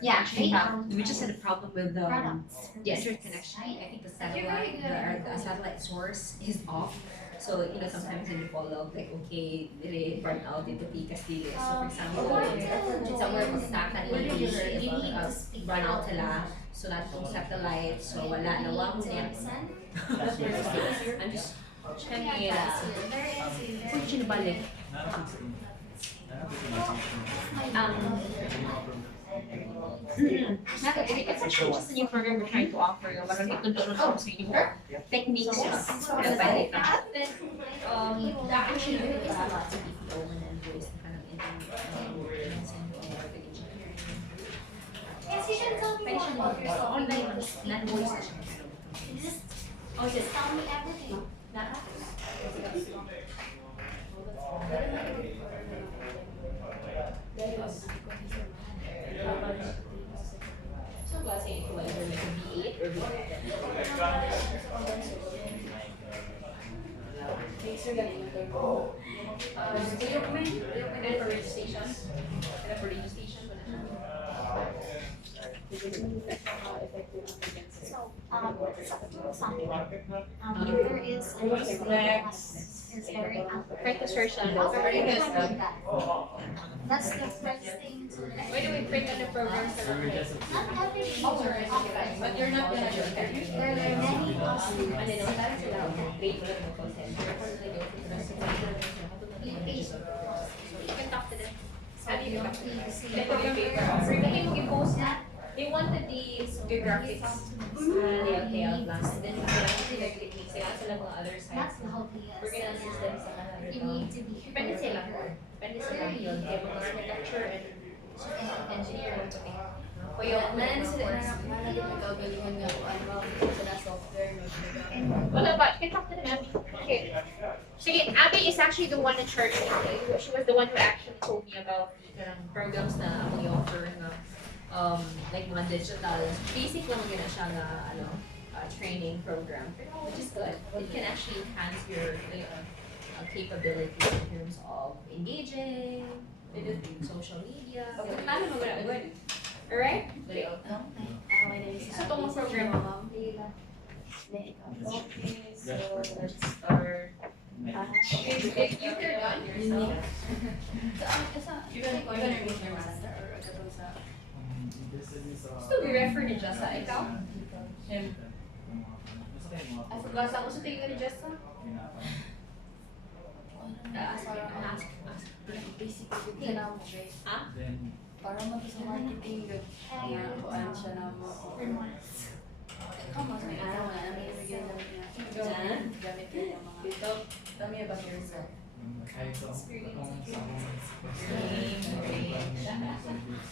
Yeah, Actually have, we just had a problem with products. the interconnection. I think the satellite, the satellite source is off. So, sometimes when you follow, like, okay, they burn out dito pikas dili. So, for example, somewhere magstaka ni run out sila. So, natong satellite, so wala na wang net. I'm just checking it out. Kung sinabalik. It's actually just a new program we're trying to offer. Parang ituturo sa yung techniques na pwede ka. Actually, there is a lot of BPO and voice na parang Yes, you should tell me more about yourself. online non-voice na siya. Just, just tell me everything. So, klase ito, whether like a B8 or B8. For registration? For registration? So, something. If there is anything that is very Print the search on that's the first thing to Why do we print on the programs that are not everything is offered. But you're not gonna do it. There are many possibilities. And then, sometimes sila ako create ulit ng call center. You can talk to them. How do you talk to them? Like, yung paper. Lagi mo i-post na. They wanted the graphics. Layout lang. And then, sila techniques. Sila mga other sites. That's the whole thing. We're gonna assist them sa mga You need to be Depende sila. Depende sila yun. Kaya mga architecture and engineer. O yung Meron sila na nagkagalingan nga kung ano sila software. wala ba? You can talk to them, Abby. Okay. Sige, Abby is actually the one in charge of it. She was the one who actually told me about the programs na ako i-offer na like mga digital. Basic lang yun na siya na training program. Which is good. It can actually enhance your capabilities in terms of engaging, social media. Paano mo gagawin? Alright? So, itong program mo, ma'am? Okay, so let's start. If you're done, You're gonna read your master or katong sa gusto i-refer ni Jessa, ikaw? him. I forgot sa gusto tingin ni Jessa? Ask. Basically, kailangan mo guys. Ha? Para mo sa marketing, kaya kuan siya na mo. Come on, may araw na namin bigyan namin niya. Gamit yun yung mga. Dito, dami about yourself.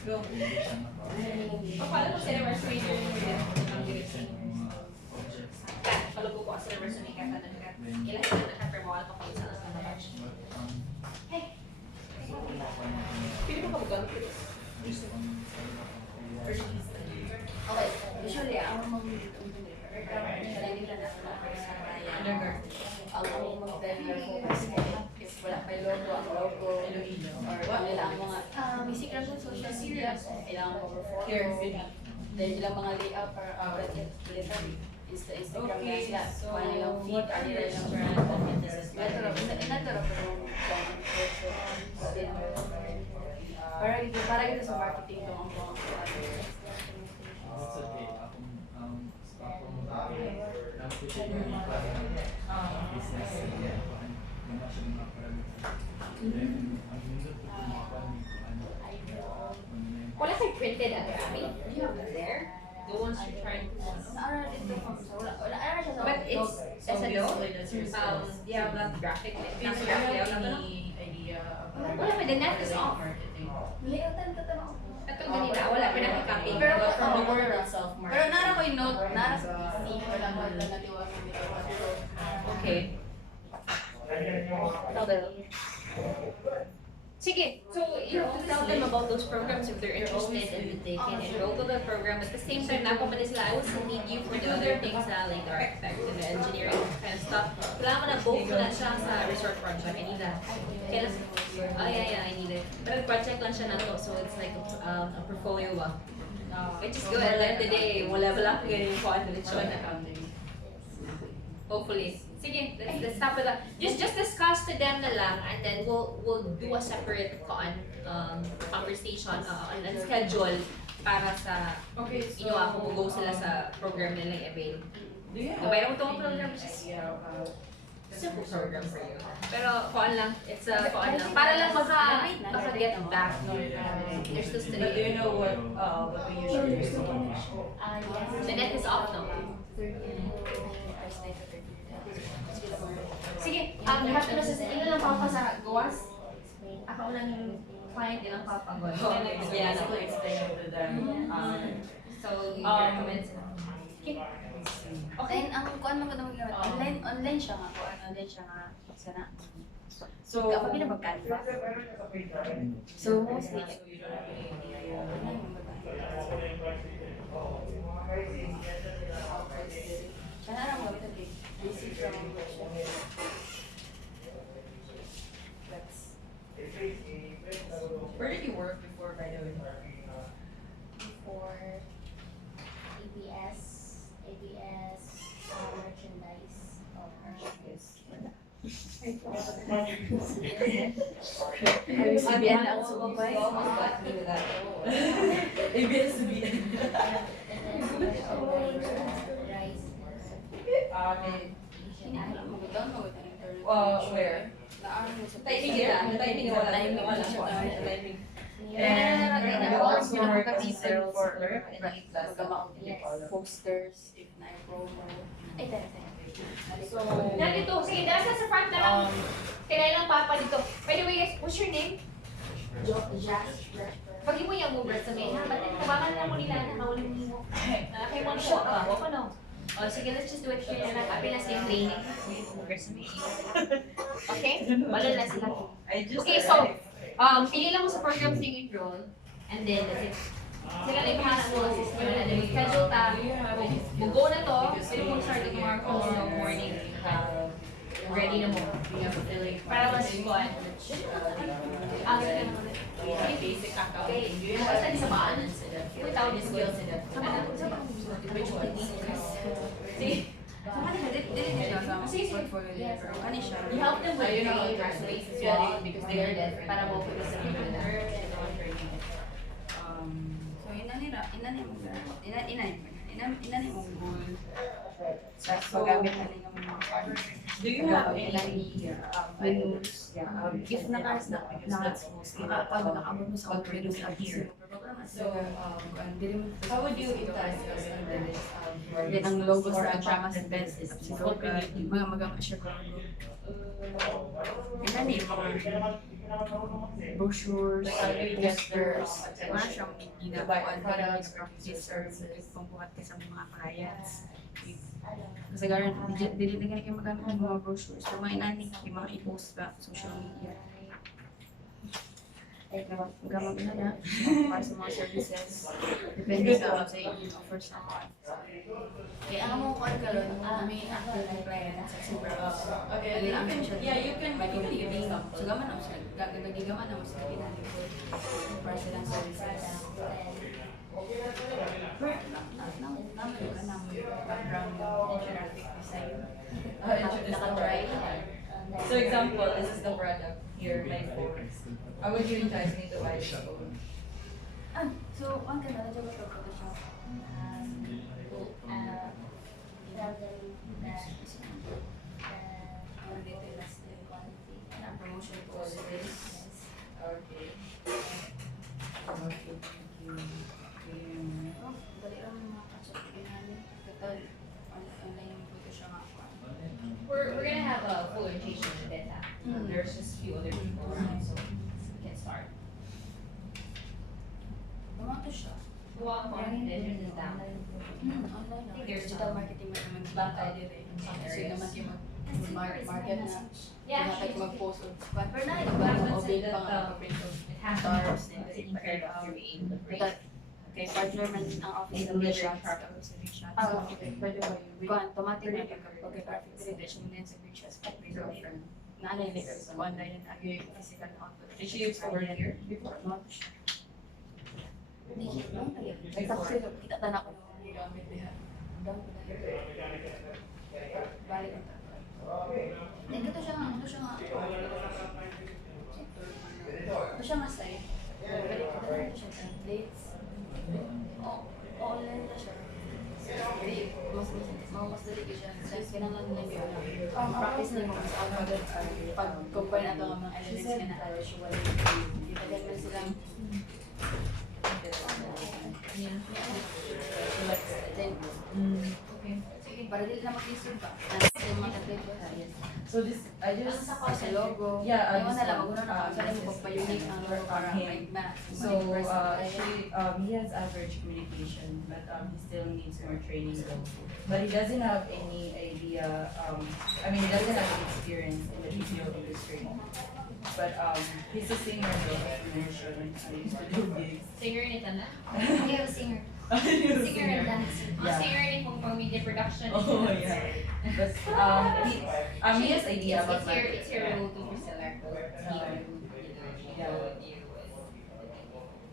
Go. Paano mo sila resume yung Kalau po ako sila resume ka pa na ilan sila nakapermawal pa kayo sa mga batch. Pili mo ka ba gano'n? Okay, usually, ang mga undergarment. Ang mag-deliver focus is wala pa yung logo, ang logo, or wala ang mga basic lang sa social media, kailangan mo photo, then ilang mga layout para Instagram na sila, kung ilang feed, ano ilang brand, naturo para ito sa marketing ko ang Wala kayo printed at Abby? Do you have it there? The ones you're trying to But it's as a note, do you have that graphic? Wala pa, the net is off. Katong ganina, wala pa nakikopy. Pero pero nara ko yung note, nara sa PC, wala ko lang natiwag Okay. Tell them. Sige, so you have to tell them about those programs if they're interested and they can enroll to the program. At the same time, nako pa sila, I will still need you for the other things like the architect and the engineering kind of stuff. But Kailangan mo na both ko na siya sa resort project. I need that. Kailan, oh yeah, I need it. Pero project lang siya na to, so it's like a portfolio ba? Which is good. At the end of the day, wala ganyan yung kuhaan ulit siya na. Hopefully. Sige, let's stop with that. Just discuss to them na lang, and then we'll do a separate conversation and schedule para sa inyo ako kung go sila sa program nila i-avail. Bayar mo itong program, which is simple program for you. Pero kuan lang, it's a kuan lang. Para lang maka-get back. They're still studying. But do you know what we usually do? The net is off now. Sige, lahat na sa ilo lang papa sa gawas. Ako lang yung client, ilang papa. Yeah, so explain it to them. So, you recommend sila. Okay, ang kuan mo ko naman gamit. Online siya nga kuan, online siya nga sana. So, Kapag pinapagkanva. So mostly you don't have any idea. Sana lang mo ito basic from Where did you work before, by the way? For ABS, merchandise, ABS ang sumabay. ABS-CBN. rice. Okay. Magandang internet. Where? Naan mo sa Timing nila. Timing nila. Timing. And you Or also work as a sales clerk in a plaza. posters, if na promo. Ay, tara. So, Nandito, sige, nasa sa front na lang. Kailan lang papa dito. By the way, what's your name? Pag mo yung move resume, ha? Ba't kubangan na mo nila na kauling mo? Kay mo siya, ako no. Oh, sige, let's just do it here na lang. Apin na siya yung training. Resume. Okay? Wala na sila. I just Okay, so, pili lang mo sa programs na enroll. And then, that's it. Sila na yung bahala mo sa system. And then, schedule ta. We'll go na to. Pwede mo start tomorrow morning. Ready na mo. Para mas kuhan. basic account. Okay. Basta di sa maanan sila. Without the skills. Which one? See? You help them with the resumes as well because they are dead para mo focus sa So inani mong goal sa paggamit na ng mga cards. Do you have any Menus. if Nakaabot mo sa menus up here. So, how would you entice us in this? Then ang logo sa Tramas Best is mga mag-assure ko logo. Inani mga brochures, posters, wala siyang ginagawa para practice or pambuhat ka sa mga clients. Kasi gano'n, dili na kayo magamit ng mga brochures. So, mga inani, yung mga i-post ba social media. Gamag na na para sa mga services. Depende sa sa offer sa mga. Kaya ang mga kung ka ron, may actor ng client sa Superhouse. Okay, yeah, you can Giving. So, gaman naman sila. Gagigaman naman sila ginalipod para silang services. Naman ka ng background graphic design. Nakatry. So example, this is the product here, my phone. How would you entice me to buy this phone? So, ang kanala dyan ito Photoshop. Tell them that Ang details na promotion posters. Okay. Okay, thank you. Dali lang mga kachat namin. Total, online yung Photoshop ako. We're gonna have a full orientation event now. There's just a few other people around, so we can start. Bumato siya. Walk on, then turn this down. Online na. Digital marketing mo naman bantay din eh. Kasi naman yung market na. Yeah, Tinatag sure. mag-post o but for now, But iba let's mo say build that, pang appropriation. It has Stars, to and be then compared to your aim, the brain. But, okay, partner man ang office ng Delivery shots. truck. Tapos sa big shots. So, pwede ba yung automatic na yung graphic presentation mo din sa big shots. girlfriend. Na ano yung online and agree physical output. Did she use over here before? Not. Hindi kita lang tayo. Kasi kita tanak ko ng gamit niya. Ang dami ko na balik ang tatak. Ito siya nga, ito siya nga. Ito siya nga side. Balik ko na siya templates. Online na siya. Mas dali ko siya. Since kinangan nila yun. Practice nila mo sa pag-compare na ito ng mga elements ka na usual. Ipagyan mo silang Okay. para dili na mag-isip pa. Yung mga template ko. So this, I just, Sa logo. Yeah, I Yung just, na lang, maguna na sa rin pagpa-unique ang logo para may match. so he has average communication, but he still needs more training though. But he doesn't have any idea, I mean, he doesn't have any experience in the BPO industry. But he's a singer though, commercial, I used to do gigs. Singer ni Tana? Yeah, singer. Singer Singer and dancer. Yeah. Singer ni kung pang media production. Oh yeah. But he has idea about It's your role to select.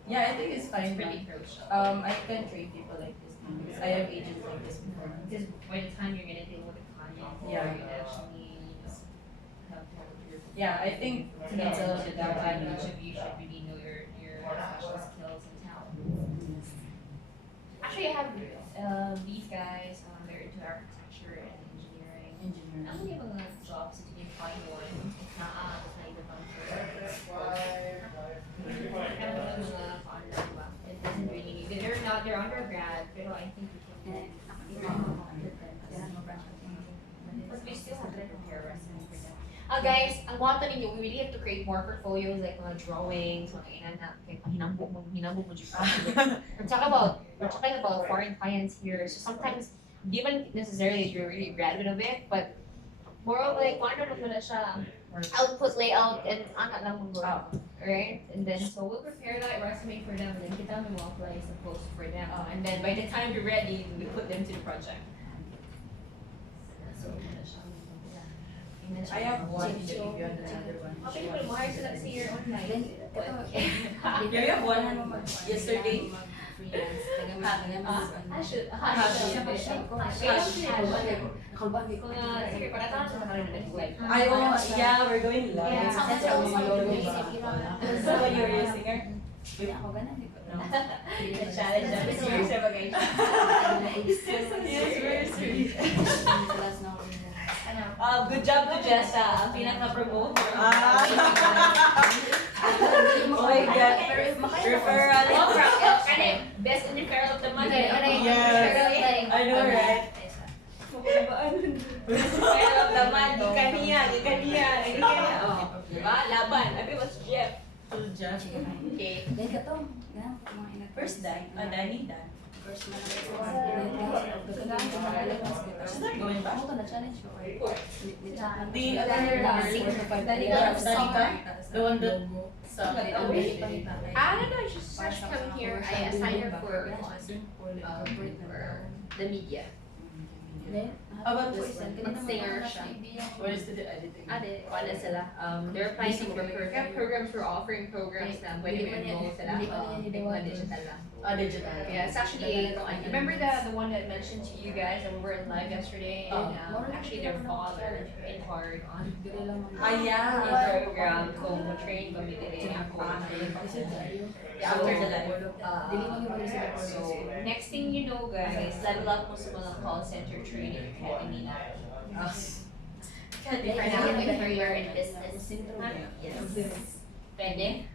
Yeah, I think it's fine. Pretty Now. crucial. I can train people like this now because I have agents like this before. Because by the time you're gonna deal with the client, Yeah. you're gonna actually have your Yeah, I think to to tell that time you should really know your special skills and talents. Actually, I have these guys. They're into architecture and engineering. engineer. Ang mga mga jobs if you can find one, na iba pang it doesn't really need. They're undergrad, pero I think we can. Because we still have to prepare resume for them. Guys, ang motto ninyo, we really have to create more portfolios like mga drawings, mga inana, kaya hinambog mo dyan. We're talking about foreign clients here. So sometimes, di man necessarily you're really graduate of it, but more of like, kung ano naman na siya, output, layout, and anak lang mo right? And then, so we'll prepare that resume for them, and then kita mo apply sa post for them. And then by the time you're ready, we put them to the project. So, I have one to give you another one. okay, well, why is that see your online? Then, ito, Yeah, we have one yesterday. I should. Sige, para tayo sa like. Yeah, we're going live. Yeah, So, sounds so so when you're a singer? Challenge na. Serious na bagay. Yes, very serious. Ano? Good job to Jessa, ang pinaka-promote. Oh my God. Referral. Best in referral of the month. Yes. I know, right? Referral of the month. Di kaniya. Oh, diba? Laban. Abi was Jeff. Jeff. Okay. Then kato, First die. Danny die. First man She's not going back. na-challenge ko. The the one that sa I don't know. Just search come here. I assigned her for the media. How about this one? Singer siya. What is the editing? Ade, wala sila. They're applying for programs. We're offering programs na pwede mo enroll sila. Digital lang. Digital. Yeah, it's actually, remember the one that I mentioned to you guys and we were in live yesterday? And actually their father enrolled on Yeah. a program kung train kami din ako. After the live. So, next thing you know guys, level up mo sa mga call center training academy na. For now, my career in business. Yes. Pwede?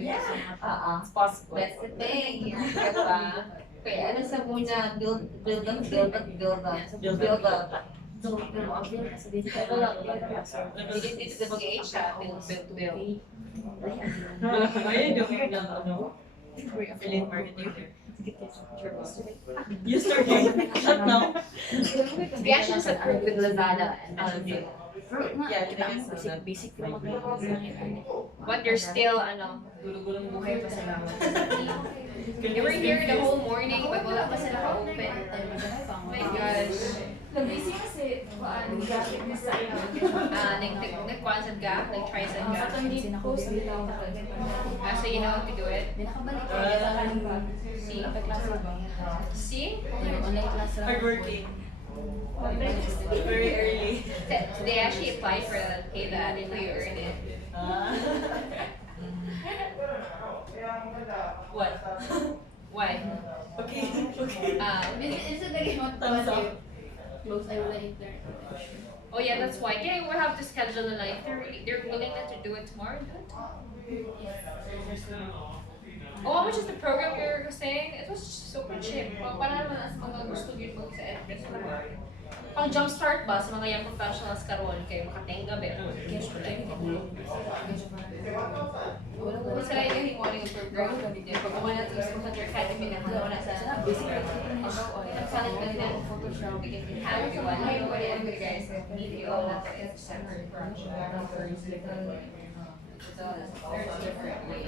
Yeah. It's possible. That's the thing. Diba? Kaya ano sa muna, build up. Build up. Dito sa mag-age siya, build. Are you doing affiliate marketing there? You started. Shut now. We actually just approved with Lazada and Pero nga, Yeah, kita depends ang on basic lang mag-earn. But you're still, ano, Gulo-gulong buhay pa sila. you were here the whole morning, but wala pa sila ka-open. Oh my gosh. Busy kasi, graphic design. Nag-consent ka? Nag-try sad ka? Katong hindi post nila ako. So you know how to do it? Di nakabalik ko. See? Klase ba? See? Online class lang. Hardworking. Very early. They actually apply for the pay that until you earn it. What? Why? Okay, okay. Minsan lagi mo Thumbs up. close ay wala internet. Oh yeah, that's why. Yeah, we have to schedule a night. They're willing to do it tomorrow. Oh, how much is the program you're saying? It was super cheap. Para naman as mga gusto yun mag sa FS. Pang jumpstart ba sa mga young professionals karon kayo makatenga ba? Kung sila yung himuling ng program, pag uwan natin sa Hunter Academy na wala sa Basic Salit ka nila ng Photoshop, we can have everyone. Hey, whatever guys, video natin is separate There's different ways.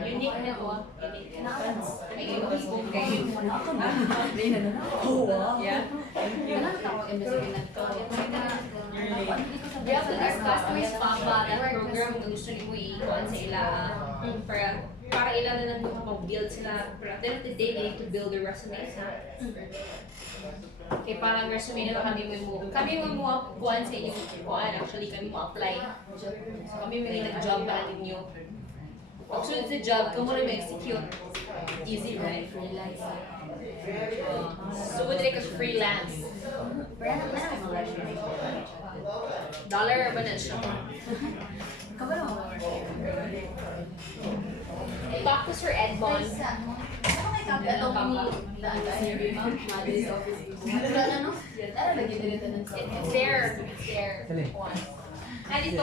Unique na po. Unique na. May unique kong game. Oh, wow. Yeah. Kailangan ako MSC na to. We have to discuss to Miss Papa that program na gusto niyo i-iwan sa ila. Para ila na lang mag-build sila. Pero at the end of the day, they need to build their resumes ha. Okay, parang resume na lang kami mo kuhan sa inyo kuhan. Actually, kami mo apply. So kami may nag-job para ninyo. Pag sunod sa job, kamo na ma-execute. Easy, right? Freelance. So, what ka freelance? Pero ano na ang mga resume? Dollar ba na siya? Kabalo mo ba? Talk to Sir Edmond. Ano kay kapit ang daan sa interview ma'am? Mother's office. Wala na no? Tara lagi dito ng It's there. It's there. One. And ito,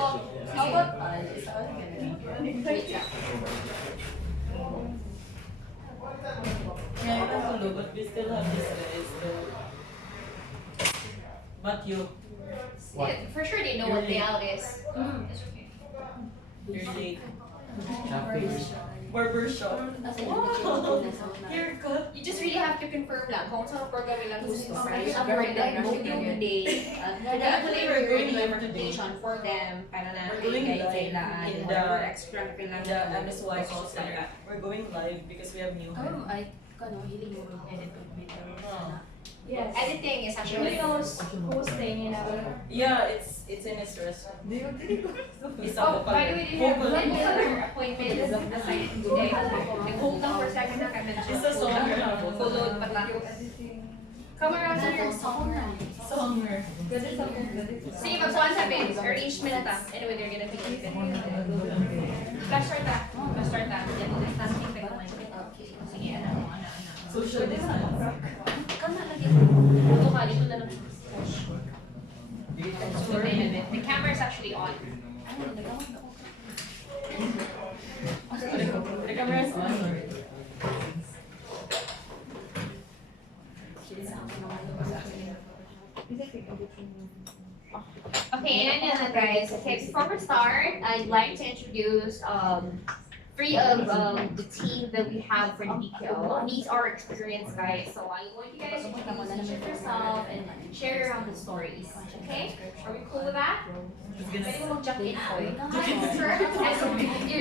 How about isa ka wait lang. Yeah, I don't know, but we still have this guys. But you, Yeah, for sure they know what layout is. It's okay. you're late. Barbershop. Barbershop. Wow! Haircut. You just really have to confirm lang kung saan program ilang gusto. Right. After that, go today. Actually, we're going going live to today. invitation for them. Para na We're going guys live kailangan. in Whatever the- extra na kailangan. The MSY call center. We're going live because we have new. Ay, kano, hiling mo mag-edit ng video. Yes. Editing is He actually knows hosting, you know. Yeah, it's in his restaurant. Isa Oh, ko by the way, did you have Vocal. another appointment assigned today? Nag-hold lang for a second na kami. Isa song. Followed pa lang. Come around here. Songer. Sige, magsuhan sa bins. Arrangement ta. Anyway, they're gonna be even. Flash start ta. Flash start ta. Yan, tasking pa yung mic. Sige, ano. Social distance. Kana lagi. Ito ka, dito na lang. The camera is actually on. Ay, nagawag ako. The camera is on. Okay, and guys, okay, before we start, I'd like to introduce three of the team that we have for the BPO. These are experienced guys, so I want you guys to introduce yourself and share your own stories. Okay? Are we cool with that? Pwede mo mag-jump in po. You're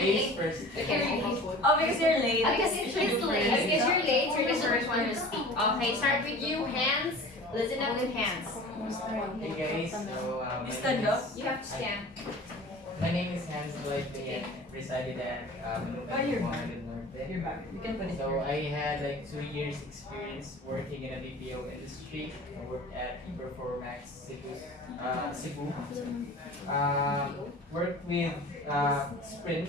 late. Okay, Oh, because you're late. because you're late. Because you're late, you're the first one to speak. Okay, start with you, hands. Listen up to hands. Hey guys, so You stand up. You have to stand. my name is Hans Lloyd and resided at Oh, you're Mountain Norte. You're back. You can put it So here. I had like 2 years experience working in a BPO industry. I worked at Performax Cebu. Worked with Sprint,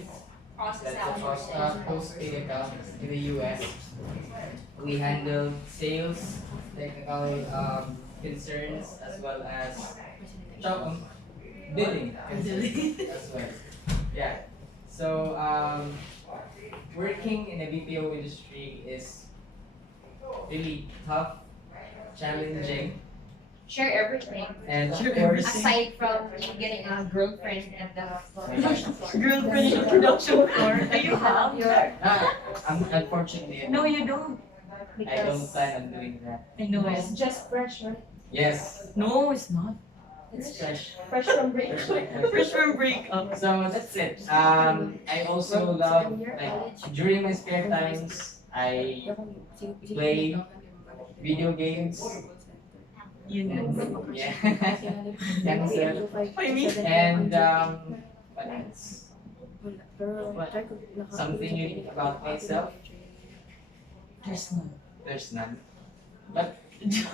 Process that's out. a postpaid account in the US. We handled sales, technical concerns, as well as billing as well. Yeah. So working in the BPO industry is really tough, challenging, share everything. And of course, Aside from you getting a girlfriend and the production floor. Girlfriend in the production floor. Do you have? unfortunately, No, you don't. I don't plan on doing that. I know it. Just fresh, right? Yes, No, it's not. it's fresh. Fresh from break. Fresh from breakup. So that's it. I also love, like, during my spare times, I play video games. You know. Yeah. Cancel. I mean, And what else? Something unique about myself? there's none. There's none. But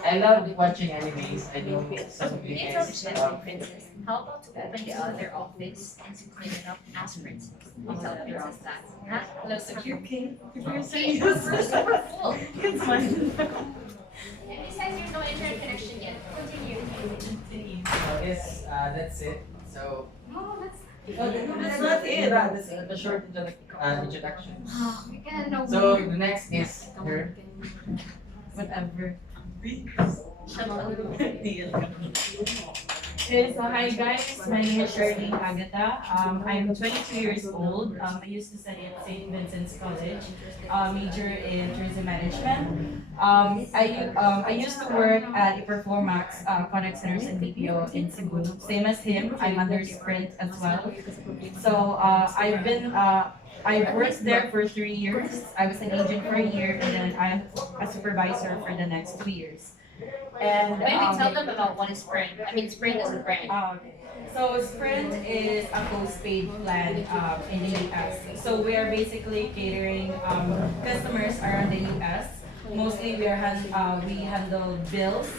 I love watching animes. I know some of you It's guys a love. princess. How about to open the other office and to clean it up as princess? I'll tell princess that. Huh? Hello, secure. Okay. If you're Okay, saying we're this, super full. it's fine. And besides, there's no internet connection yet. Continue. I guess that's it. So No, that's That's not it. That's a short introduction. We gotta know So more. the next is her. Whatever. Shut up. Okay, so hi guys, my name is Shirley Agata. I'm 22 years old. I used to study at St. Vincent's College, major in tourism management. I used to work at Performax Contact Centers and BPO in Cebu. Same as him, I'm under Sprint as well. So I worked there for 3 years. I was an agent for a year, and then I'm a supervisor for the next 2 years. And Maybe tell them about what is Sprint. I mean, Sprint is a brand. So Sprint is a postpaid plan in the US. So we are basically catering customers around the US. Mostly we handle bills,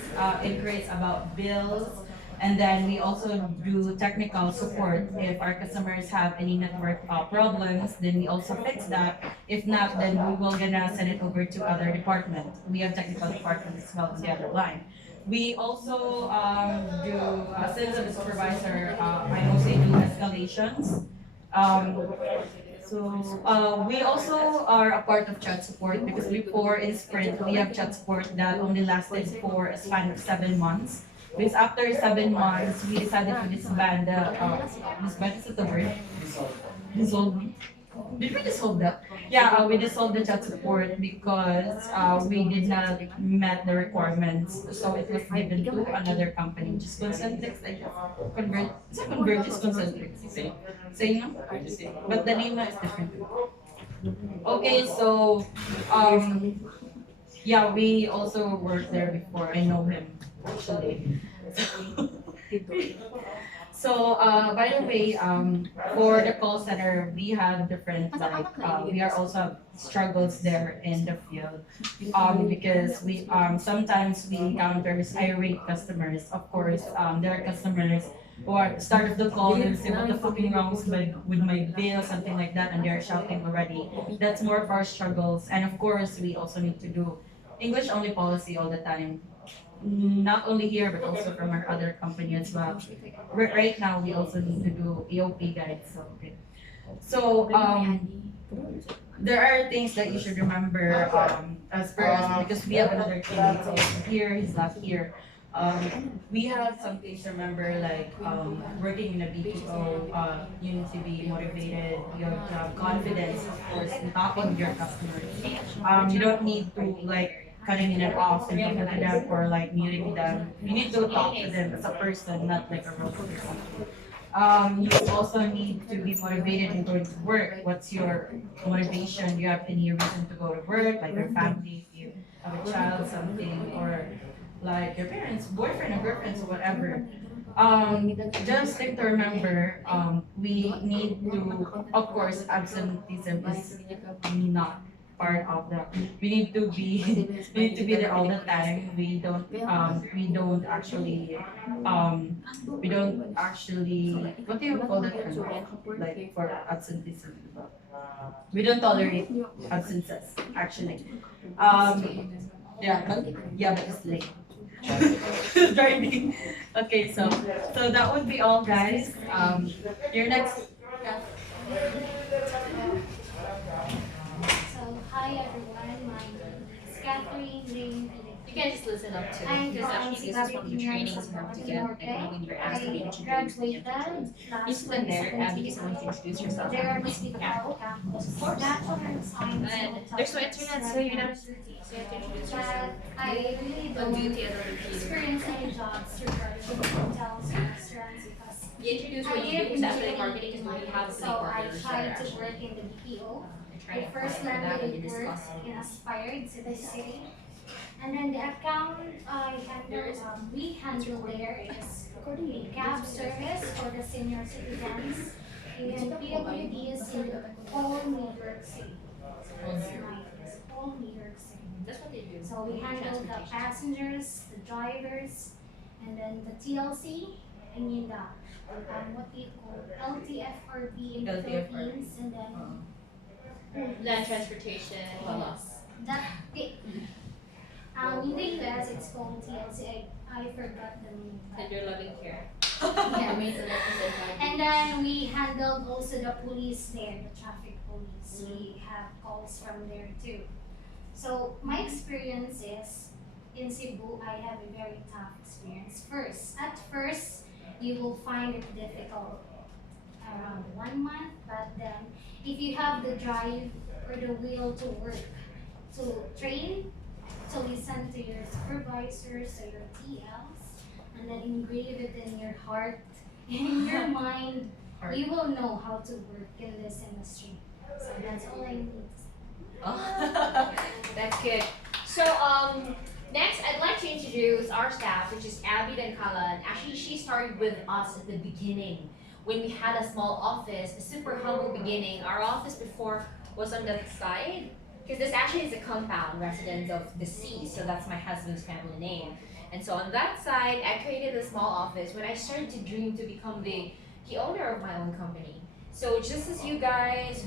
inquiries about bills, and then we also do technical support. If our customers have any network problems, then we also fix that. If not, then we will gonna send it over to other department. We have technical department as well on the other line. We also do, since I'm a supervisor, I mostly do escalations. We also are a part of chat support because before in Sprint, we have chat support that only lasted for a span of 7 months. Because after 7 months, we decided to disband disband is that the word? Dissolve. Did we dissolve that? Yeah, we dissolved the chat support because we did not met the requirements. So it was given to another company, just Concentrix, I guess. It's not Converge, it's Concentrix. Same, no? But the name is different. Okay, so yeah, we also worked there before. I know him actually. So, by the way, for the call center, we have different, like, we are also struggles there in the field. Because we, sometimes we encounter irate customers. Of course, there are customers who are start of the call and say, what the fucking wrong with my bill, something like that, and they're shouting already. That's more of our struggles. And of course, we also need to do English only policy all the time. Not only here, but also from our other company as well. Right now, we also need to do EOP guides. So, okay. So, there are things that you should remember as first, because we have another teammate also here, he's not here. We have some things to remember, like working in a BPO, you need to be motivated, you have to have confidence, of course, in talking with your customers. You don't need to, like, cutting in and off and talking to them or like muting them. You need to talk to them as a person, not like a robot or something. You also need to be motivated in going to work. What's your motivation? Do you have any reason to go to work, like your family, if you have a child, something, or like your parents, boyfriend or girlfriend, or whatever. Just like to remember, we need to, of course, absenteeism is not part of the, we need to be there all the time. We don't actually what do you call that term? Like for absenteeism, we don't tolerate absences actually. Yeah, but it's late. Driving. Okay, so that would be all, guys. Your next. So, hi everyone, my name is Catherine Lane, and You can just listen up to I'm it because from actually this is one of the trainings you have to get, like when you're asked to be I introduced. graduated You last sit there, Abby is going to introduce yourself. There are Yeah. mystical campus. Of course. Bachelor in Science. And there's no internet, so you know, so you have to introduce yourself. But I really On don't duty as a recruiter. experience any jobs regarding hotels or restaurants because You introduce I what you did do because after the engineering marketing is in when my you have life, to so make I partners that are tried to actually work in the BPO. trying I to first apply for that when you landed work discuss. in Aspired City City. And then the account I handle, we handle there is the cab service for the senior citizens and PWDs in the whole New York City. It's nice, whole New York City. That's what they do. So we handle the passengers, the drivers, and then the TLC, I mean the, what do you call it, LTFRB in the LTFRB. Philippines, and then Land transportation. that, in the US, it's called TLC. I forgot the name. And your loving care. Yes. And then we handled also the police there, the traffic police. We have calls from there too. So my experience is in Cebu, I have a very tough experience. At first, you will find it difficult around 1 month, but then if you have the drive or the will to work, to train, to listen to your supervisors or your TLs, and then engrave it in your heart and in your mind, you will know how to work in this industry. So that's all I need to say. That's good. So next I'd like to introduce our staff, which is Abby Dankala. And actually she started with us at the beginning when we had a small office, a super humble beginning. Our office before was on the side because this actually is a compound residence of the sea, so that's my husband's family name. And so on that side, I created a small office when I started to dream to become the owner of my own company. So just as you guys,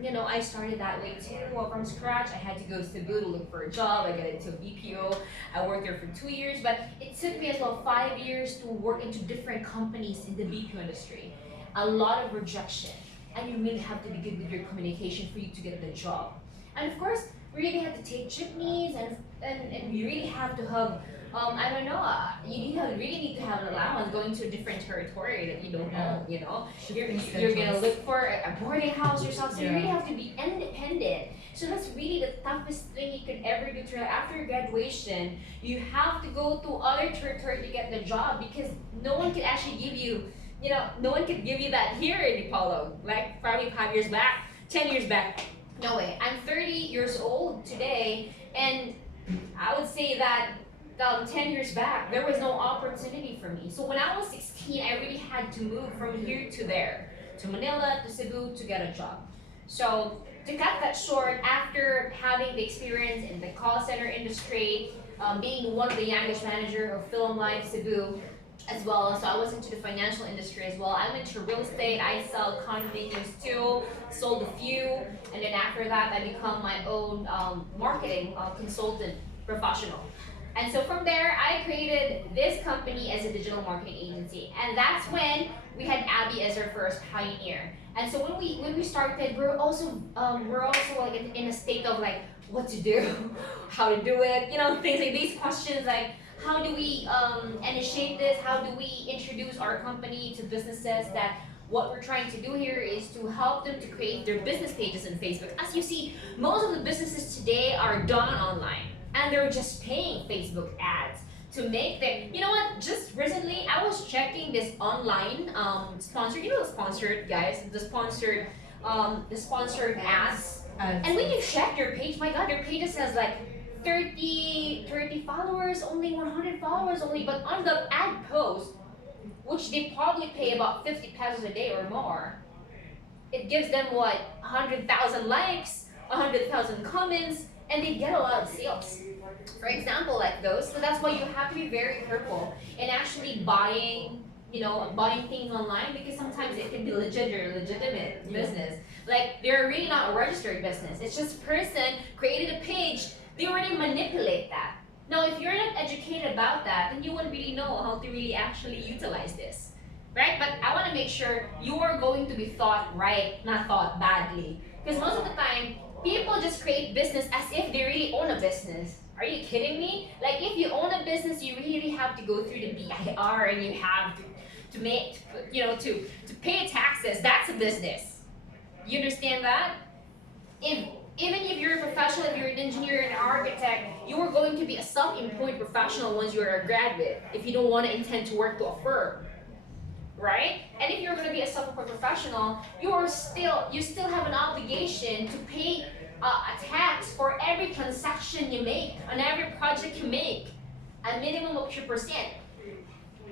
you know, I started that way too. Well, from scratch, I had to go to Cebu to look for a job. I got into a BPO. I worked there for 2 years, but it took me as well 5 years to work into different companies in the BPO industry. A lot of rejection, and you really have to be good with your communication for you to get the job. And of course, we really have to take jeepneys, and we really have to have, I don't know, really need to have an allowance going to a different territory that you don't know, you know. You're gonna look for a boarding house or something, so you really have to be independent. So that's really the toughest thing you could ever do. After graduation, you have to go to other territory to get the job because no one can actually give you, you know, no one could give you that here in Ipalo. Like probably 5 years back, 10 years back. No way. I'm 30 years old today, and I would say that 10 years back, there was no opportunity for me. So when I was 16, I really had to move from here to there, to Manila, to Cebu to get a job. So to cut that short, after having the experience in the call center industry, being one of the youngest manager of Film Life Cebu, as well. So I was into the financial industry as well. I'm into real estate. I sell condominiums too, sold a few, and then after that I become my own marketing consultant professional. And so from there, I created this company as a digital marketing agency, and that's when we had Abby as our first pioneer. And so when we started, we're also like in a state of like what to do, how to do it, you know, things like these questions like. How do we initiate this? How do we introduce our company to businesses? That what we're trying to do here is to help them to create their business pages on Facebook. As you see, most of the businesses today are done online, and they're just paying Facebook ads to make them. You know what? Just recently, I was checking this online sponsored. You know, sponsored guys, the sponsored ads. And when you check your page, my God, your page says like 30 followers, only 100 followers only, but on the ad post, which they probably pay about 50 pesos a day or more, it gives them what, 100,000 likes, 100,000 comments, and they get a lot of sales. For example, like those. So that's why you have to be very careful in actually buying, you know, buying things online, because sometimes it can be legit or legitimate business. Like they're really not a registered business. It's just a person created a page. They already manipulate that. Now, if you're not educated about that, then you wouldn't really know how to really actually utilize this, right? But I want to make sure you are going to be thought right, not thought badly. Because most of the time, people just create business as if they really own a business, Are you kidding me? Like if you own a business, you really have to go through the BIR and you have to make, to pay taxes. That's a business. You understand that? Even if you're a professional, if you're an engineer, an architect, you are going to be a self-employed professional once you're a graduate if you don't want to intend to work to a firm. Right? And if you're going to be a self-employed professional, you still have an obligation to pay a tax for every transaction you make, on every project you make, a minimum of 2%.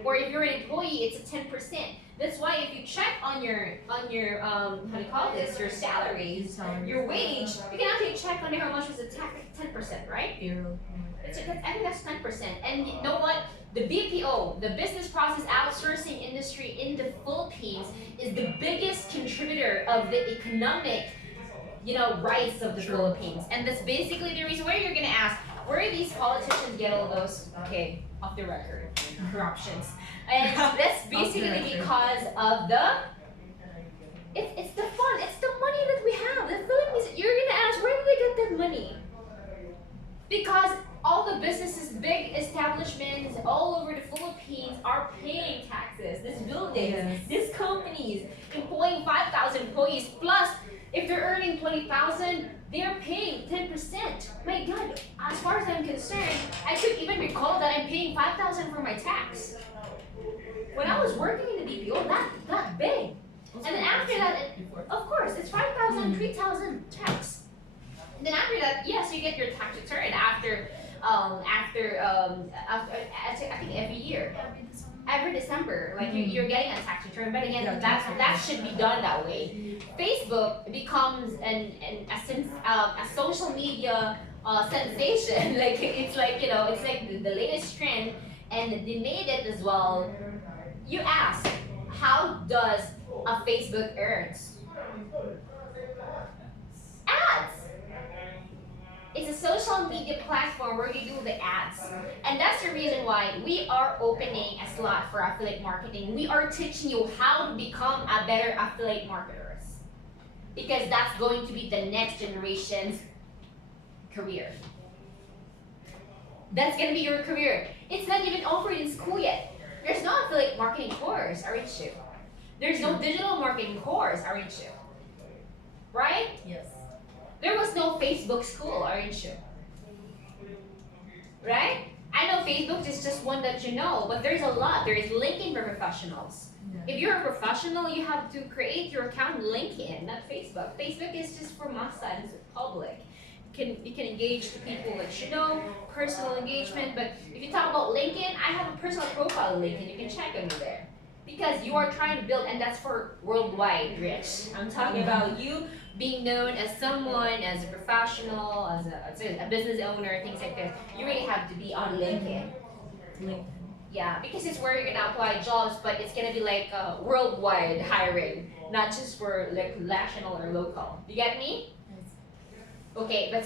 Or if you're an employee, it's a 10%. That's why if you check on your how do you call this, your salaries, your wage, you can actually check on how much was the tax, 10%, right? I think that's 10%. And you know what? The BPO, the business process outsourcing industry in the Philippines, is the biggest contributor of the economic, rights of the Philippines. And that's basically the reason why you're gonna ask, where do these politicians get all those, off the record, corruptions? And that's basically because of it's the fun, it's the money that we have. The Philippines, you're gonna ask, where do they get that money? Because all the businesses, big establishments all over the Philippines are paying taxes. These buildings, these companies, employing 5,000 employees, plus if they're earning 20,000, they're paying 10%. My God, as far as I'm concerned, I could even recall that I'm paying 5,000 for my tax. When I was working in the BPO, that big. And then after that, of course, it's 5,000, 3,000 tax. And then after that, yes, you get your tax return after I think every year. Every December, like you're getting a tax return, but again, that should be done that way. Facebook becomes a social media sensation. Like it's like the latest trend, and they made it as well. You ask, how does a Facebook earns? Ads. It's a social media platform where you do the ads. And that's the reason why we are opening a slot for affiliate marketing. We are teaching you how to become a better affiliate marketers. Because that's going to be the next generation's career. That's going to be your career. It's not even offered in school yet. There's no affiliate marketing course, aren't you? There's no digital marketing course, aren't you? Right? Yes. There was no Facebook school, aren't you? Right? I know Facebook is just one that you know, but there's a lot. There is LinkedIn for professionals. If you're a professional, you have to create your account on LinkedIn, not Facebook. Facebook is just for massa and public. You can engage the people that you know, personal engagement. But if you talk about LinkedIn, I have a personal profile on LinkedIn. You can check on me there. Because you are trying to build, and that's for worldwide rich. I'm talking about you being known as someone, as a professional, as a business owner, things like this. You really have to be on LinkedIn. Yeah, because it's where you're gonna apply jobs, but it's gonna be like worldwide hiring, not just for like national or local. You get me? Okay, but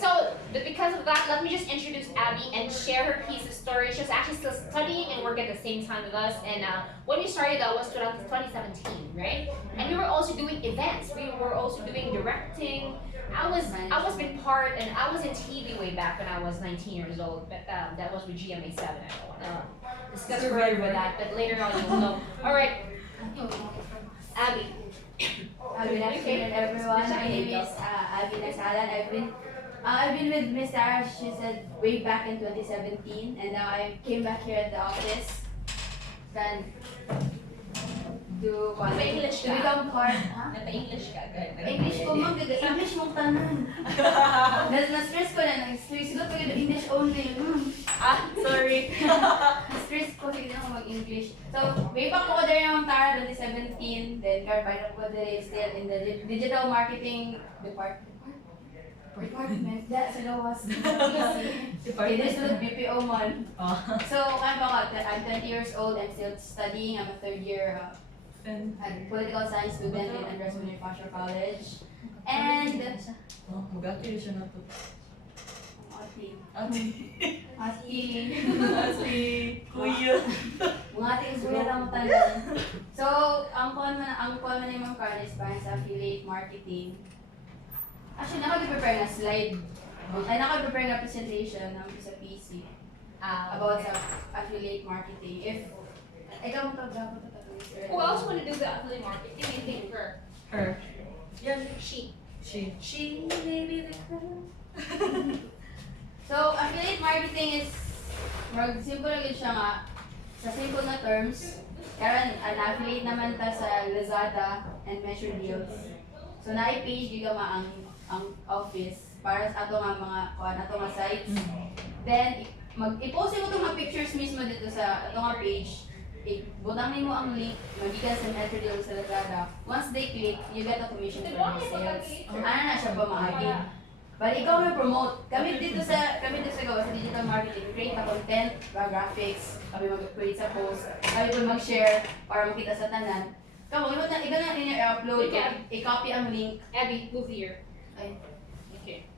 because of that, let me just introduce Abby and share her piece of story. She was actually still studying and working at the same time with us. And when we started, that was 2017, right? And we were also doing events. We were also doing directing. I was been part, and I was in TV way back when I was 19 years old. But that was with GMA7. I don't want to discuss further with that, but later on you'll know. All right, Abby. Good afternoon, everyone. My name is Abby Nasalan. I've been with Miss Sarah, she said, way back in 2017, and now I came back here at the office to become part, Napa-English ka? English ko ma'am, English mong tanan. Na-stress ko na, siguro ko yung English only. Sorry. Na-stress ko, sige na ako mag-English. So, way back ko there yung Tara 2017, then Carbine ko there still in the digital marketing department. That's what was okay, this was BPO man. So, I'm 20 years old, I'm still studying, I'm a third year political science student in Andres Bonifacio College. And Mugati siya na to. Ati. Kuya. Mga ati is kuya lang tanan. So, ang kuha man yung mga card is para sa affiliate marketing. Actually, nakag-prepare na slide. Ay naka-prepare ng presentation namin sa PC about sa affiliate marketing. If ikaw mo dapat Who else want to do the affiliate marketing? I think her. Her. She. She. maybe the So, affiliate marketing is simple lang siya nga sa simple na terms. Karon an affiliate naman ta sa Lazada and Metro Deals. So na-page giga ang office para sa ato nga mga ato nga sites. Then i-post mo tong mga pictures mismo dito sa ato nga page. Butang nimo ang link magikan sa Metro Deals sa Lazada. Once they click, you get a commission for the sales. Ano na siya ba maagi? But ikaw may promote. Kami dito sa gawa sa digital marketing, create na content, graphics, kami mag-create sa post, kami po mag-share para makita sa tanan. Kamu, ikaw na i-upload, i-copy ang link. Abby, move here. Ay. Okay.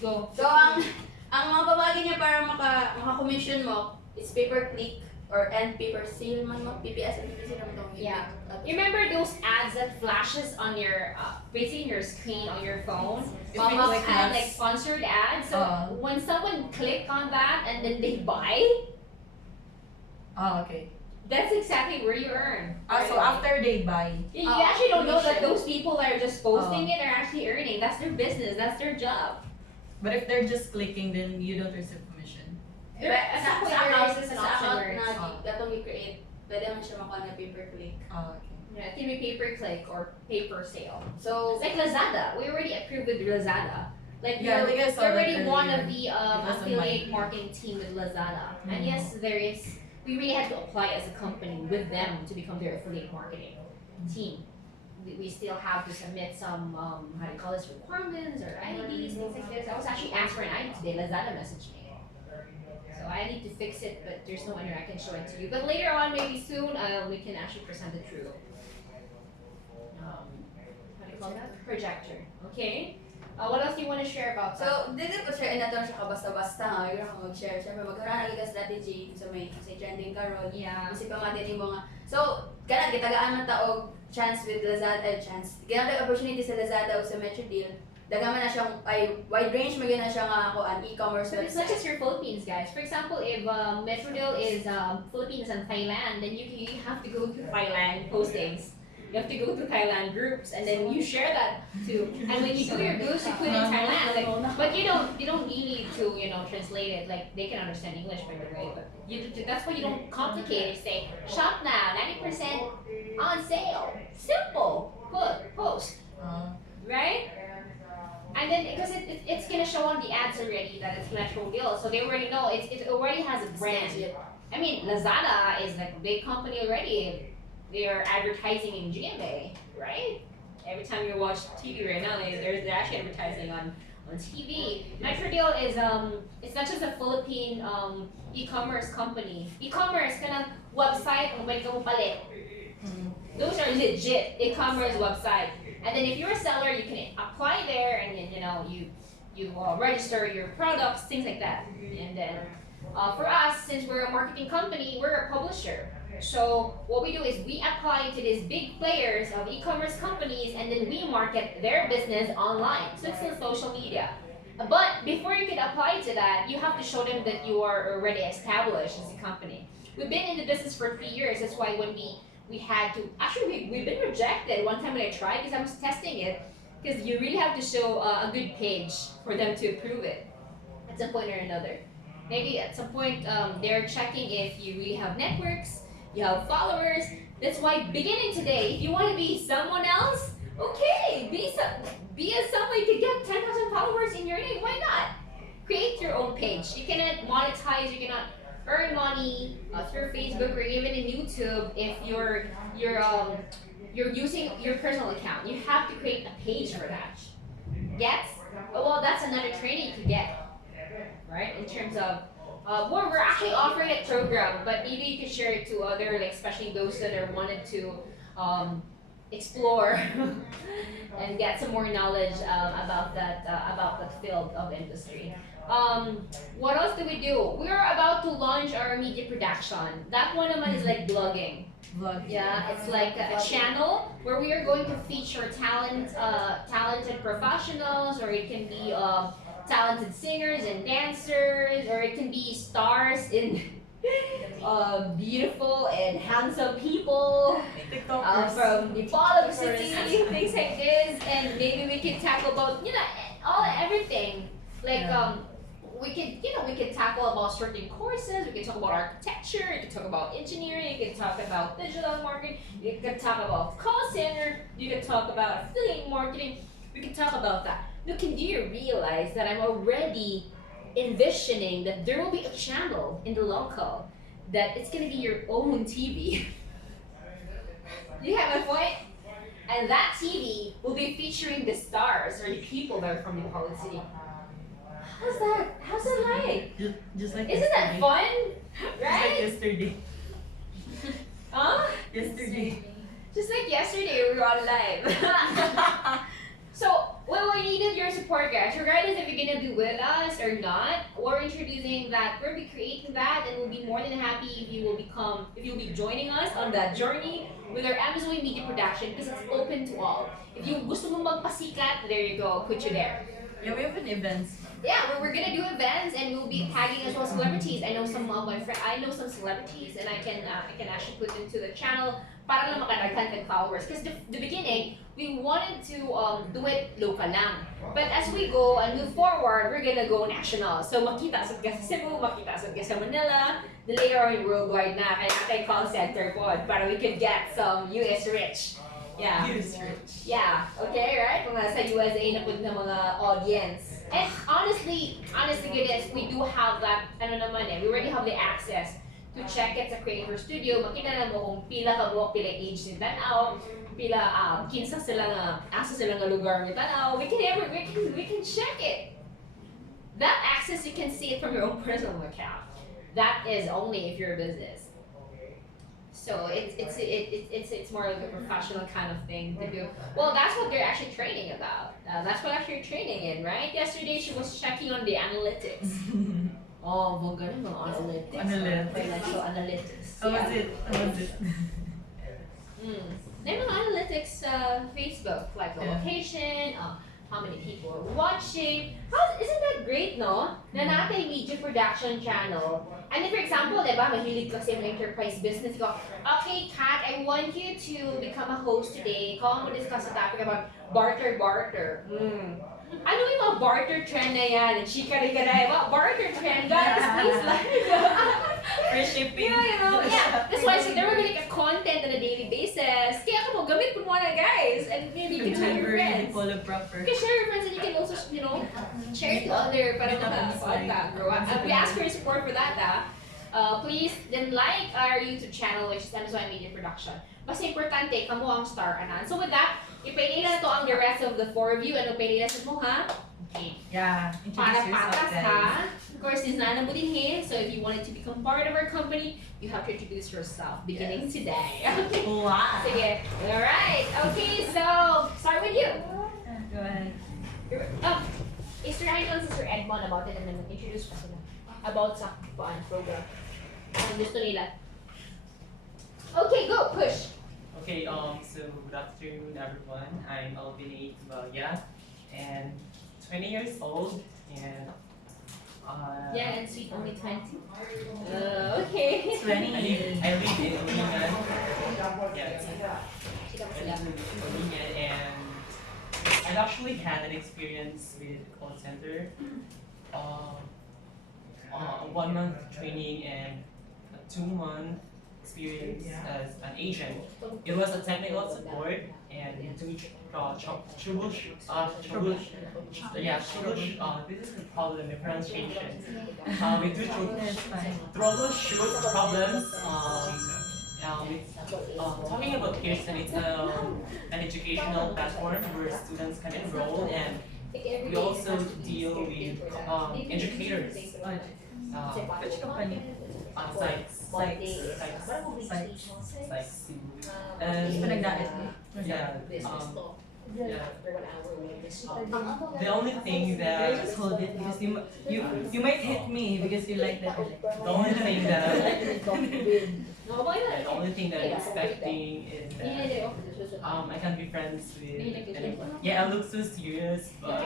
Go. So ang mga pamagi niya para maka-commission mo, is pay-per-click or and pay-per-sale man mo, PPS and PPC naman itong Yeah. You remember those ads that flashes on your, basically your screen on your phone? Pop-up like ad, ads. like sponsored ads. So when someone click on that and then they buy, Oh, okay. that's exactly where you earn. So after they buy. You actually don't know that commission. those people that are just posting it are actually earning. That's their business. That's their job. But if they're just clicking, then you don't receive commission. At some point, there is an option account where it's na gatong i-create, pwede man siya makuha na pay-per-click. Oh, okay. Yeah, it can be pay per click or pay per sale. So, It's like Lazada. We already approved with Lazada. Like Yeah, I we're, think I saw we're that already one of earlier. the It was on affiliate my- marketing team with Lazada. And Mhm. yes, there is. We really had to apply as a company with them to become their affiliate marketing team. We still have to submit some how do you call this, requirements or IDs, things like this. I was actually asked for an ID today. Lazada messaged me. So I need to fix it, but there's no way I can show it to you. But later on, maybe soon, we can actually present it through how do you call that? Projector. Okay. What else do you want to share about that? So, dito po share na to siya ka basta-basta ha. Yun ako mag-share. Siyempre, magkaroon na strategy sa may trending karon. Yeah. Isip pa natin yung mga... So, kanang gitagaan man taog chance with Lazada, chance. Ganang opportunity sa Lazada o sa Metro Deal. Dagama na siyang, wide range magiging na siya nga ako an e-commerce But it's not website. just your Philippines, guys. For example, if Metrodeal is Philippines and Thailand, then you have to go to Thailand postings. You have to go to Thailand groups, and then you share that too. And when you do your groups, you put in Thailand. Like, but you don't really need to translate it. Like they can understand English by the way. But that's why you don't complicate it. Say shop now, 90% on sale. Simple. Good. Post. Right? And then because it's gonna show on the ads already that it's Metrodeal, so they already know it already has a brand. I mean, Lazada is like a big company already. They are advertising in GMA, right? Every time you watch TV right now, they're actually advertising on TV. Metrodeal is it's not just a Philippine e-commerce company. E-commerce kind of website kung pwede ka mo palit. Those are legit e-commerce website. And then if you're a seller, you can apply there, and then you register your products, things like that. And then for us, since we're a marketing company, we're a publisher. So what we do is we apply to these big players of e-commerce companies, and then we market their business online. So it's on social media. But before you can apply to that, you have to show them that you are already established as a company. We've been in the business for 3 years. That's why when we had to, actually we've been rejected one time when I tried because I was testing it, because you really have to show a good page for them to approve it at some point or another. Maybe at some point they're checking if you really have networks, you have followers. That's why beginning today, if you want to be someone else, okay, be as someone you can get 10,000 followers in your name. Why not? Create your own page. You cannot monetize. You cannot earn money through Facebook or even in YouTube if you're using your personal account. You have to create a page for that. Yes? Well, that's another training you could get, right? In terms of we're actually offering a program, but maybe you could share it to other, like especially those that are wanted to explore and get some more knowledge about that field of industry. What else do we do? We're about to launch our media production. That one naman is like blogging. Yeah, it's like a channel where we are going to feature talented professionals, or it can be talented singers and dancers, or it can be stars in beautiful and handsome people from the Baguio City, things like this, and maybe we can tackle about everything. Like we could tackle about certain courses. We can talk about architecture. We can talk about engineering. We can talk about digital marketing. We can talk about call center. You can talk about affiliate marketing. We can talk about that. Look, do you realize that I'm already envisioning that there will be a channel in the local that it's gonna be your own TV. You have my point? And that TV will be featuring the stars or the people that are from the Bacolod City. How's that like? Just like Isn't that fun? Right? yesterday. Huh? Yesterday. Just like yesterday, we were on live. So, we needed your support, guys. Regardless if you're gonna be with us or not, we're introducing that. We'll be creating that, and we'll be more than happy if you'll be joining us on that journey with our Amazon Media Production, because it's open to all. If you gusto mo magpasikat, there you go, put you there. Yeah, we have an events. Yeah, we're gonna do events, and we'll be tagging as well celebrities. I know some of my friends. I know some celebrities, and I can actually put them to the channel para lang makadaghan followers. Because the beginning, we wanted to do it local lang. But as we go and move forward, we're gonna go national. So makita sa Cebu, makita sa Manila, the later on worldwide na kaya call center po para we could get some US rich. Yeah. US rich. Yeah, okay, right? Mga sa USA na po na mga audience. And honestly, goodness, we do have that, we already have the access to check it sa Creator Studio. Makita na mo kung pila ka buwak, pila age ni tanaw, pila kinsa sila nga, asa sila nga lugar ni tanaw. We can check it. That access, you can see it from your own personal account. That is only if you're a business. So it's more like a professional kind of thing to do. Well, that's what they're actually training about. That's what actually you're training in, right? Yesterday she was checking on the analytics. Oh, magaling mga analytics. Financial analytics. How was it? There's mga analytics Facebook, like the location, how many people are watching. Isn't that great, no? Na natin media production channel. And if, for example, diba, mahilig kasi yung enterprise business ko, okay, Kat, I want you to become a host today. Call mo discuss the topic about barter. Ano yung mga barter trend na yan? Chika rin ka na, mga barter trend, guys, please like. Free shipping. Yeah. That's why I said they were gonna get content on a daily basis. Kaya ako mo, gamit po muna, guys. And maybe you can share your friends. Proper. You can share your friends and you can also, share it to other para grow up. We ask for your support for that, please then like our YouTube channel, which is Amazon Media Production. Mas importante, kamo ang star, anan. So with that, ipay nila to ang the rest of the four of you. Ano pay nila sa mo, ha? Okay. Yeah, Para introduce yourself, patas, guys. ha? Of course, it's not nabutin here. So if you wanted to become part of our company, you have to introduce yourself beginning today. Okay. Wow. Sige. Alright. Okay, so start with you. Go ahead. Is there anyone Sir Edmond about it and then introduce ko sila about sa program? Ang gusto nila. Okay, go, push. Okay, so good afternoon everyone. I'm Alvin Ibalia and 20 years old and Yeah, and sweet, only 20. Okay. I live in Ulingan. Yeah, Chika mo I sila. live in Ulingan and I've actually had an experience with call center. 1 month training and a 2-month experience as an agent. It was a technical support and to troubleshoot. This is the problem in pronunciation. We do troubleshoot problems. Talking about Pearson, it's an educational platform where students can enroll, and we also deal with educators. Which company? Sites. Sites. And Pinagdait mo? yeah, Yeah. The only thing that Just hold it because you might hit me because you like that. the only thing that Why the only thing that I'm expecting is that I can be friends with anyone. Yeah, I look so serious, but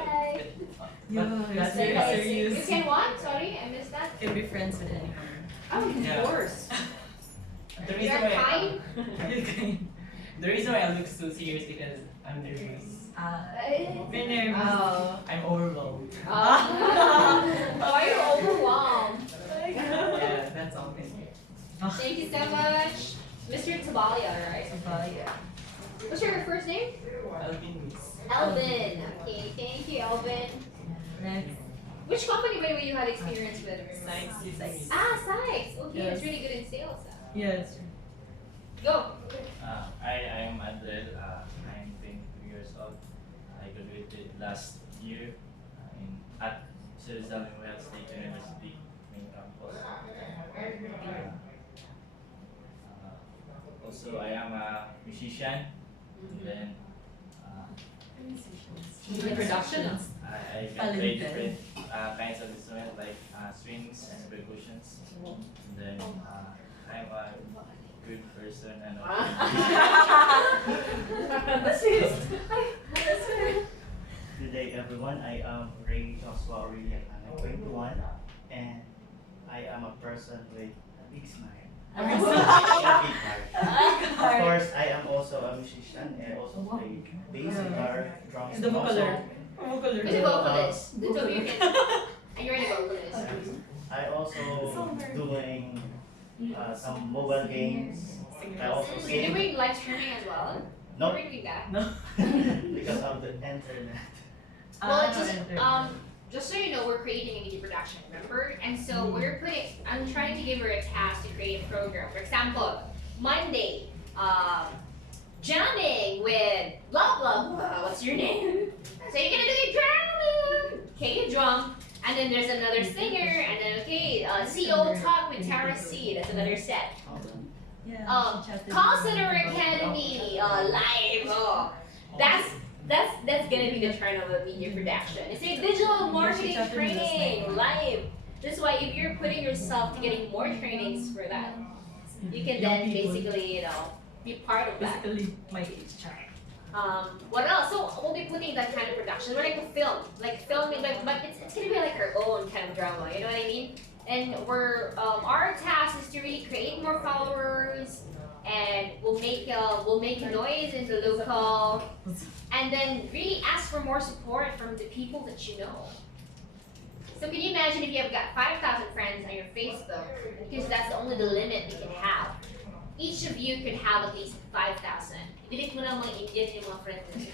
that's very You serious. can what? Sorry, I missed that. You can be friends with anyone. Oh, Yeah. of course. The You're reason why kind? the reason why I look so serious because I'm nervous. Very nervous. Oh. I'm overwhelmed. Why are you overwhelmed? Yeah, that's all. Thank you so much. Mr. Tabalia, right? Yeah. What's your first name? Alvin. Elvin. Okay, thank you, Elvin. Next. Which company, by the way, you had experience with? Sykes. Ah, Sykes. Okay, Yes. that's really good in sales. Yes. Go. I am Adel. I'm 22 years old. I graduated last year at Jerusalem Well State University main campus. Also, I am a musician. And then Production. I can play different kinds of instruments like strings and percussions. And then I'm a good person and Good day everyone, I am Ray Joshua Aurelian. I'm 21 and I am a person with a big smile. And a big heart. Of course, I am also a musician and also play bass, guitar, drums, The and vocalist. also Who's the vocalist? The two of you can. And you're the vocalist. I also doing some mobile games. I also You're sing. doing live streaming as well? No, You're doing that? because of the internet. Well, it's just so you know, we're creating a media production, remember? And so I'm trying to give her a task to create a program. For example, Monday, jamming with blah blah blah. What's your name? So you're gonna do your drumming. Okay, you drum. And then there's another singer, and then CEO talk with Tara C. That's another set. Yeah. Call Center Academy live. Oh, that's gonna be the turn of a media production. It's a digital marketing training live. This is why if you're putting yourself to getting more trainings for that, you can then basically be part of that. Basically, my age child. What else? So we'll be putting that kind of production. We're like a film, like filming, but it's gonna be like our own kind of drama. You know what I mean? And our task is to really create more followers, and we'll make noise in the local, and then really ask for more support from the people that you know. So can you imagine if you have got 5,000 friends on your Facebook, because that's only the limit you can have. Each of you could have at least 5,000. Delete mo na mga Indian yung mga friends.